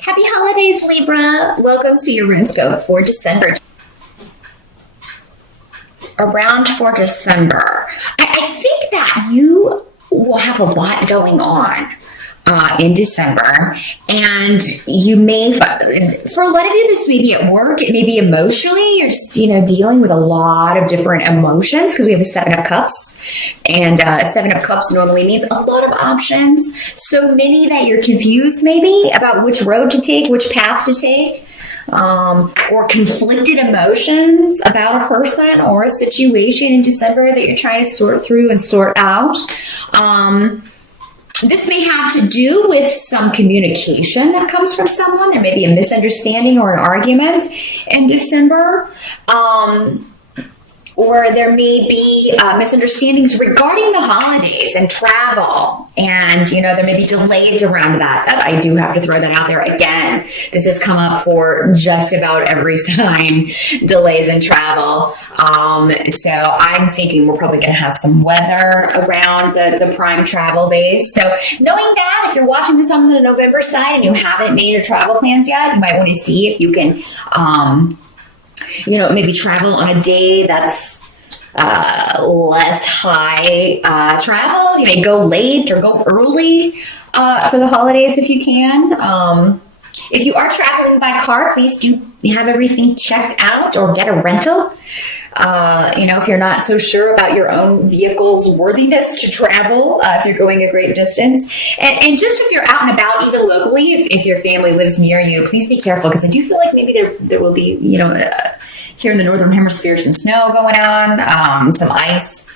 Happy holidays, Libra. Welcome to your RuneScope for December. Around for December, I think that you will have a lot going on in December, and you may, for a lot of you, this may be at work, it may be emotionally, you're just, dealing with a lot of different emotions, because we have a 7 of Cups, and 7 of Cups normally means a lot of options, so many that you're confused maybe about which road to take, which path to take, or conflicted emotions about a person or a situation in December that you're trying to sort through and sort out. This may have to do with some communication that comes from someone. There may be a misunderstanding or an argument in December. Or there may be misunderstandings regarding the holidays and travel. And, there may be delays around that. I do have to throw that out there again. This has come up for just about every sign, delays in travel. So I'm thinking we're probably going to have some weather around the prime travel days. So knowing that, if you're watching this on the November side and you haven't made your travel plans yet, you might want to see if you can maybe travel on a day that's less high travel. You may go late or go early for the holidays if you can. If you are traveling by car, please do have everything checked out or get a rental. If you're not so sure about your own vehicle's worthiness to travel, if you're going a great distance. And just if you're out and about, even locally, if your family lives near you, please be careful, because I do feel like maybe there will be, here in the Northern Hemisphere, some snow going on, some ice.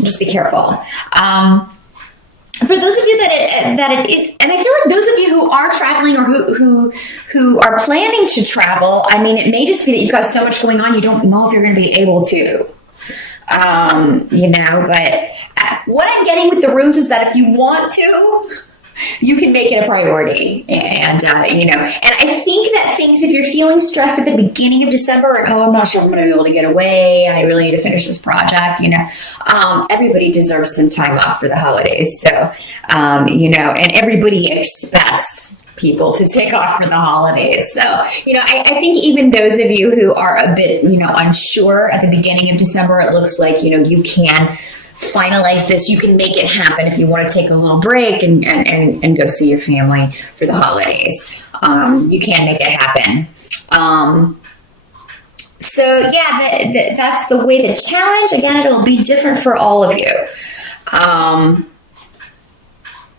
Just be careful. For those of you that it is, and I feel like those of you who are traveling or who are planning to travel, it may just be that you've got so much going on, you don't know if you're going to be able to. But what I'm getting with the runes is that if you want to, you can make it a priority. And I think that things, if you're feeling stressed at the beginning of December, and, I'm not sure if I'm going to be able to get away, I really need to finish this project, everybody deserves some time off for the holidays. So, and everybody expects people to take off for the holidays. So, I think even those of you who are a bit, unsure at the beginning of December, it looks like, you can finalize this. You can make it happen if you want to take a little break and go see your family for the holidays. You can make it happen. That's the way the challenge. Again, it'll be different for all of you.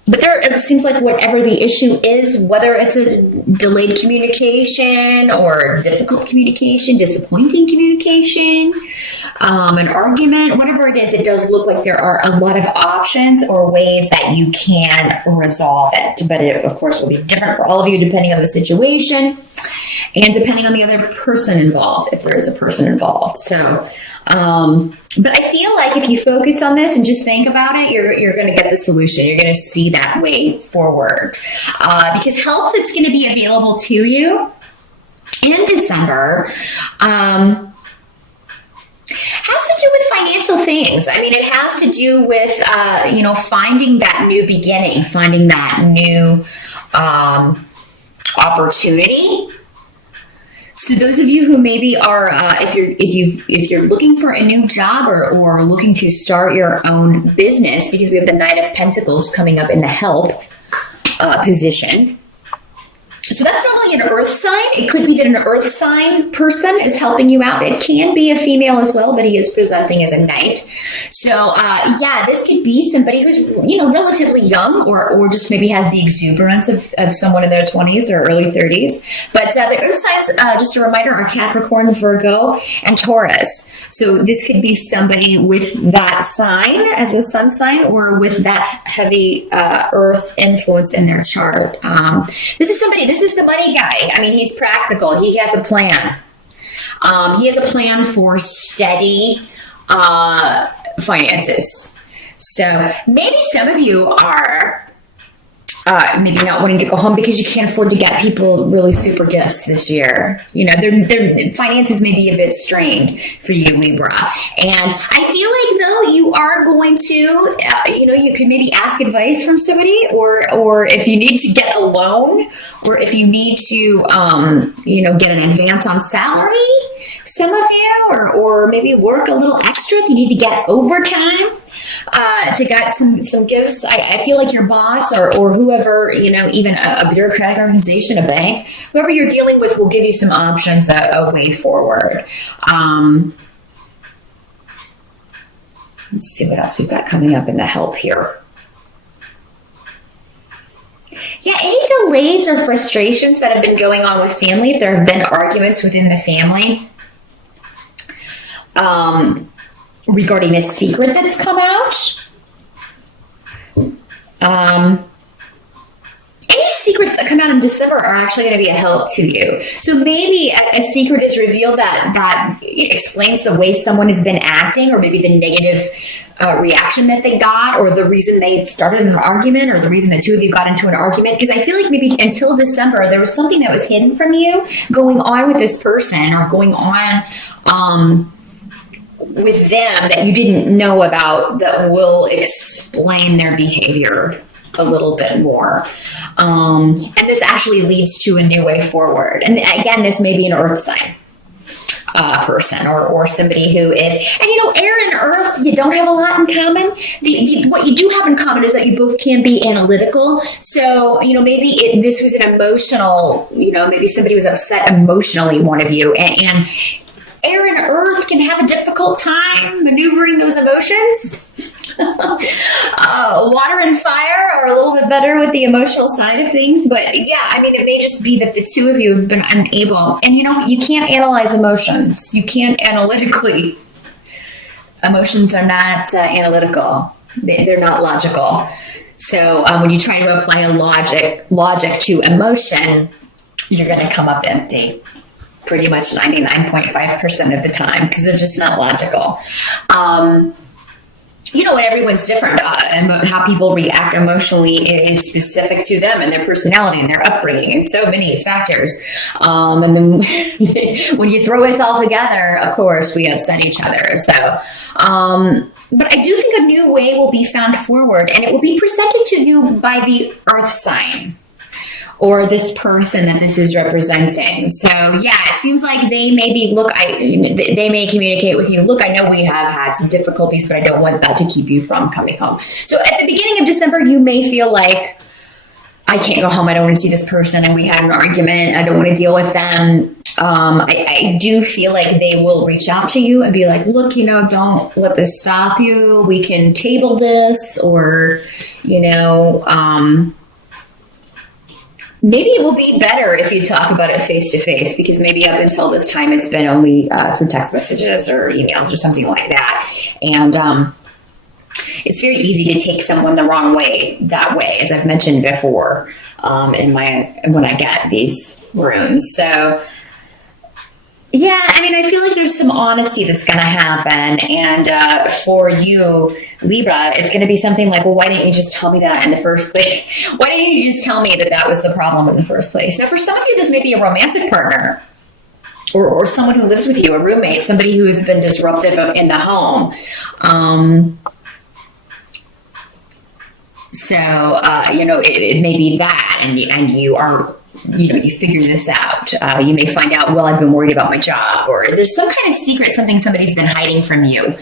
But it seems like whatever the issue is, whether it's a delayed communication or difficult communication, disappointing communication, an argument, whatever it is, it does look like there are a lot of options or ways that you can resolve it. But it, of course, will be different for all of you depending on the situation and depending on the other person involved, if there is a person involved. So, but I feel like if you focus on this and just think about it, you're going to get the solution. You're going to see that way forward. Because help that's going to be available to you in December has to do with financial things. It has to do with, finding that new beginning, finding that new opportunity. So those of you who maybe are, if you're looking for a new job or looking to start your own business, because we have the Knight of Pentacles coming up in the help position. So that's normally an earth sign. It could be that an earth sign person is helping you out. It can be a female as well, but he is presenting as a knight. So, this could be somebody who's, relatively young or just maybe has the exuberance of someone in their 20s or early 30s. But the earth signs, just a reminder, are Capricorn, Virgo, and Taurus. So this could be somebody with that sign as a sun sign or with that heavy earth influence in their chart. This is the money guy. He's practical. He has a plan. He has a plan for steady finances. So maybe some of you are maybe not wanting to go home because you can't afford to get people really super gifts this year. You know, their finances may be a bit strained for you, Libra. And I feel like, though, you are going to, you could maybe ask advice from somebody, or if you need to get a loan, or if you need to, get an advance on salary, some of you, or maybe work a little extra if you need to get overtime. To get some gifts. I feel like your boss or whoever, even a bureaucratic organization, a bank, whoever you're dealing with will give you some options, a way forward. Let's see what else we've got coming up in the help here. Yeah, any delays or frustrations that have been going on with family, if there have been arguments within the family, regarding a secret that's come out. Any secrets that come out in December are actually going to be a help to you. So maybe a secret is revealed that explains the way someone has been acting, or maybe the negative reaction that they got, or the reason they started an argument, or the reason the two of you got into an argument. Because I feel like maybe until December, there was something that was hidden from you going on with this person, or going on with them that you didn't know about, that will explain their behavior a little bit more. And this actually leads to a new way forward. And again, this may be an earth sign person, or somebody who is, and air and earth, you don't have a lot in common. What you do have in common is that you both can be analytical. So, maybe this was an emotional, maybe somebody was upset emotionally, one of you, and air and earth can have a difficult time maneuvering those emotions. Water and fire are a little bit better with the emotional side of things. But yeah, it may just be that the two of you have been unable. And you know what? You can't analyze emotions. You can't analytically. Emotions are not analytical. They're not logical. So when you try to apply a logic to emotion, you're going to come up empty. Pretty much 99.5% of the time, because they're just not logical. Everyone's different. How people react emotionally is specific to them and their personality and their upbringing, and so many factors. And then when you throw it all together, of course, we upset each other. So, but I do think a new way will be found forward, and it will be presented to you by the earth sign, or this person that this is representing. So yeah, it seems like they maybe they may communicate with you. Look, I know we have had some difficulties, but I don't want that to keep you from coming home. So at the beginning of December, you may feel like, I can't go home. I don't want to see this person, and we had an argument. I don't want to deal with them. I do feel like they will reach out to you and be like, look, don't let this stop you. We can table this, or, maybe it will be better if you talk about it face to face, because maybe up until this time it's been only through text messages or emails or something like that. And it's very easy to take someone the wrong way that way, as I've mentioned before when I get these runes. So yeah, I feel like there's some honesty that's going to happen. And for you, Libra, it's going to be something like, well, why didn't you just tell me that in the first place? Why didn't you just tell me that was the problem in the first place? Now, for some of you, this may be a romantic partner, or someone who lives with you, a roommate, somebody who has been disruptive in the home. It may be that, and you are, you figure this out. You may find out, well, I've been worried about my job, or there's some kind of secret, something somebody's been hiding from you.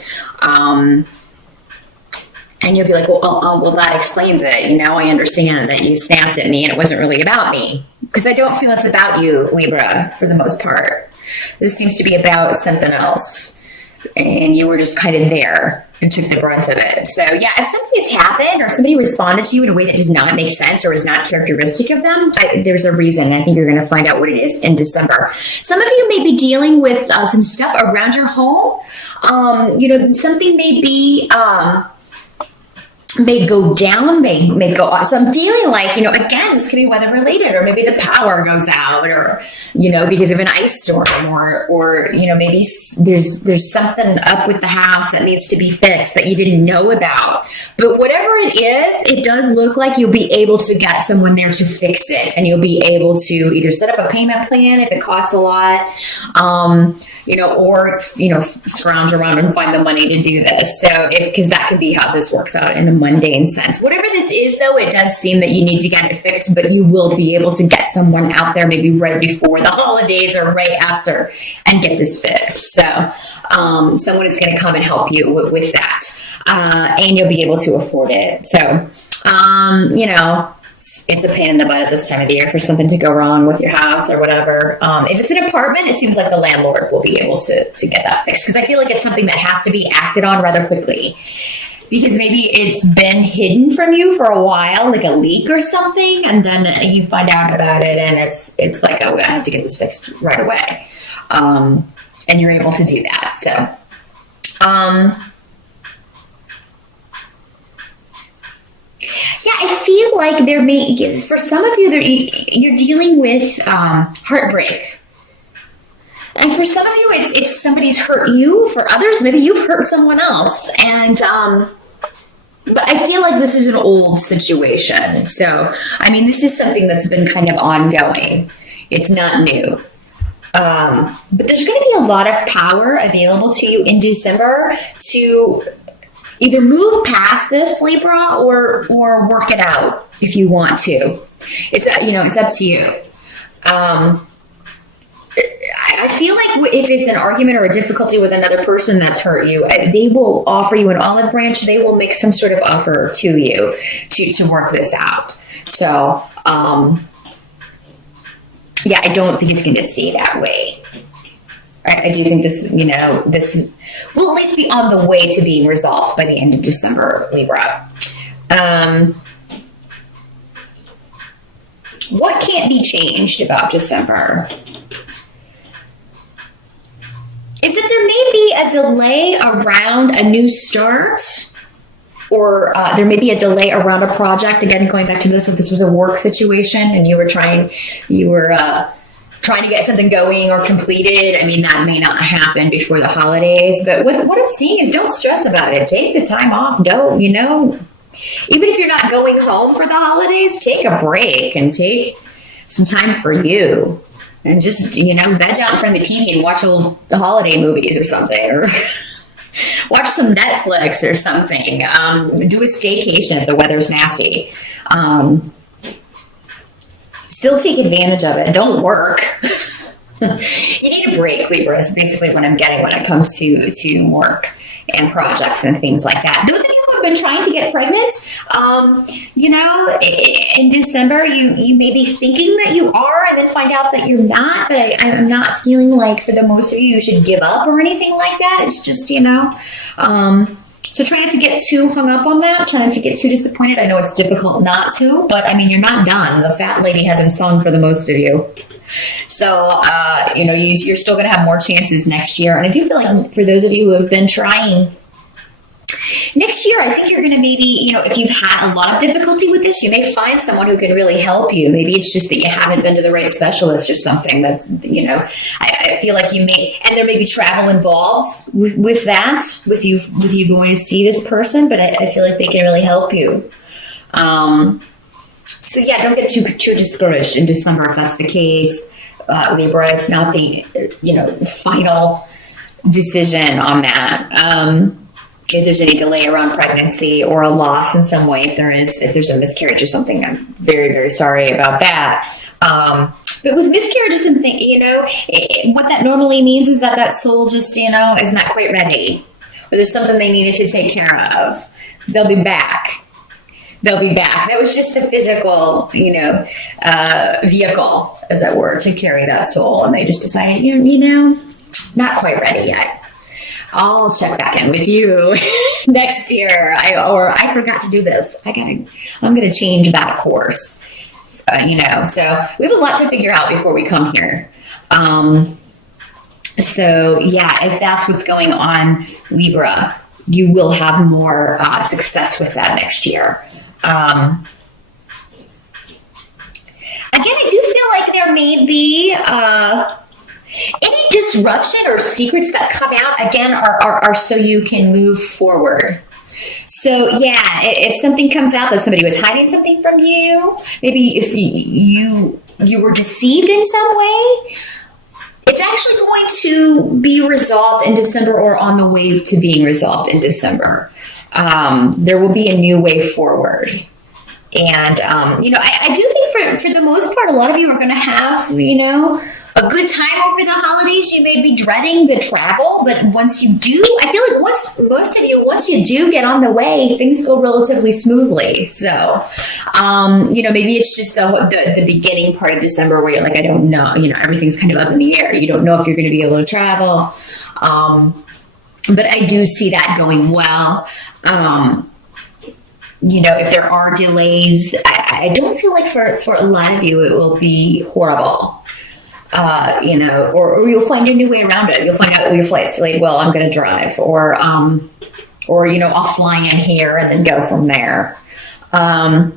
And you'll be like, well, that explains it. I understand that you snapped at me and it wasn't really about me. Because I don't feel it's about you, Libra, for the most part. This seems to be about something else. And you were just kind of there and took the brunt of it. So yeah, if something has happened or somebody responded to you in a way that does not make sense or is not characteristic of them, there's a reason. I think you're going to find out what it is in December. Some of you may be dealing with some stuff around your home. Something may be may go down, may go up. So I'm feeling like, again, this could be weather related, or maybe the power goes out, or, because of an ice storm, or maybe there's something up with the house that needs to be fixed that you didn't know about. But whatever it is, it does look like you'll be able to get someone there to fix it, and you'll be able to either set up a payment plan if it costs a lot, or scrounge around and find the money to do this. So, because that could be how this works out in a mundane sense. Whatever this is, though, it does seem that you need to get it fixed, but you will be able to get someone out there maybe right before the holidays or right after and get this fixed. So, someone is going to come and help you with that, and you'll be able to afford it. So, it's a pain in the butt at this time of the year for something to go wrong with your house or whatever. If it's an apartment, it seems like the landlord will be able to get that fixed, because I feel like it's something that has to be acted on rather quickly, because maybe it's been hidden from you for a while, like a leak or something, and then you find out about it, and it's like, oh, I have to get this fixed right away, and you're able to do that. So, yeah, I feel like for some of you, you're dealing with heartbreak. And for some of you, it's somebody's hurt you. For others, maybe you've hurt someone else. And, but I feel like this is an old situation. So, this is something that's been kind of ongoing. It's not new. But there's going to be a lot of power available to you in December to either move past this, Libra, or work it out if you want to. It's up to you. I feel like if it's an argument or a difficulty with another person that's hurt you, they will offer you an olive branch. They will make some sort of offer to you to work this out. So, yeah, I don't think it's going to stay that way. I do think this will at least be on the way to being resolved by the end of December, Libra. What can't be changed about December is that there may be a delay around a new start, or there may be a delay around a project. Again, going back to this, if this was a work situation and you were trying to get something going or completed, that may not happen before the holidays. But what I'm seeing is, don't stress about it. Take the time off. Don't, even if you're not going home for the holidays, take a break and take some time for you. And just, veg out in front of the TV and watch old holiday movies or something. Or watch some Netflix or something. Do a staycation if the weather's nasty. Still take advantage of it. Don't work. You need a break, Libra, is basically what I'm getting when it comes to work and projects and things like that. Those of you who have been trying to get pregnant, in December, you may be thinking that you are and then find out that you're not, but I'm not feeling like for the most of you should give up or anything like that. It's just, so try not to get too hung up on that. Try not to get too disappointed. I know it's difficult not to, but you're not done. The fat lady hasn't sung for the most of you. So, you're still going to have more chances next year. And I do feel like for those of you who have been trying next year, I think you're going to maybe, if you've had a lot of difficulty with this, you may find someone who can really help you. Maybe it's just that you haven't been to the right specialist or something. That, I feel like you may, and there may be travel involved with that, with you going to see this person, but I feel like they can really help you. So yeah, don't get too discouraged in December if that's the case. Libra, it's not the, final decision on that. If there's any delay around pregnancy or a loss in some way, if there's a miscarriage or something, I'm very, very sorry about that. But with miscarriages and things, what that normally means is that soul just, is not quite ready. Or there's something they needed to take care of. They'll be back. That was just the physical, vehicle, as it were, to carry that soul. And they just decided, not quite ready yet. I'll check back in with you next year. I forgot to do this. I'm going to change that course. So we have a lot to figure out before we come here. So yeah, if that's what's going on, Libra, you will have more success with that next year. Again, I do feel like there may be any disruption or secrets that come out, again, are so you can move forward. So yeah, if something comes out that somebody was hiding something from you, maybe if you were deceived in some way, it's actually going to be resolved in December or on the way to being resolved in December. There will be a new way forward. And, I do think for the most part, a lot of you are going to have, a good time over the holidays. You may be dreading the travel, but once you do, I feel like once you do get on the way, things go relatively smoothly. So, maybe it's just the beginning part of December where you're like, I don't know, everything's kind of up in the air. You don't know if you're going to be able to travel. But I do see that going well. If there are delays, I don't feel like for a lot of you, it will be horrible. Or you'll find a new way around it. You'll find out your flight's delayed. Well, I'm going to drive, or I'll fly in here and then go from there. Some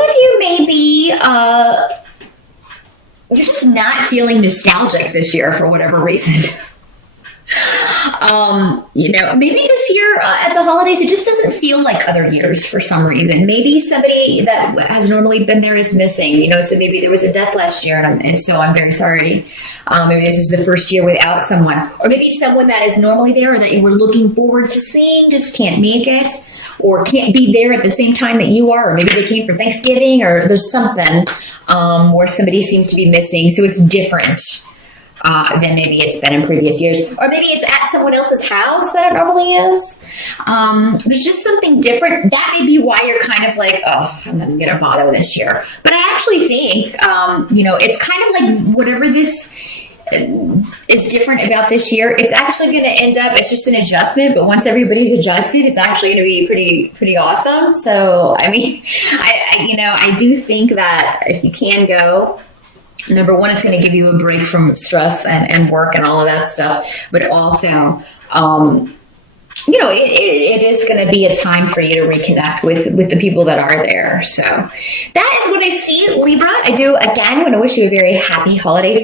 of you may be, you're just not feeling nostalgic this year for whatever reason. Maybe this year at the holidays, it just doesn't feel like other years for some reason. Maybe somebody that has normally been there is missing, so maybe there was a death last year, and so I'm very sorry. Maybe this is the first year without someone, or maybe someone that is normally there or that you were looking forward to seeing just can't make it, or can't be there at the same time that you are, or maybe they came for Thanksgiving, or there's something where somebody seems to be missing, so it's different than maybe it's been in previous years. Or maybe it's at someone else's house that it normally is. There's just something different. That may be why you're kind of like, oh, I'm not going to bother this year. But I actually think, it's kind of like whatever this is different about this year, it's actually going to end up, it's just an adjustment. But once everybody's adjusted, it's actually going to be pretty awesome. So, I mean, I do think that if you can go, number one, it's going to give you a break from stress and work and all of that stuff. But also, it is going to be a time for you to reconnect with the people that are there. So that is what I see, Libra. I do, again, want to wish you a very happy holiday season.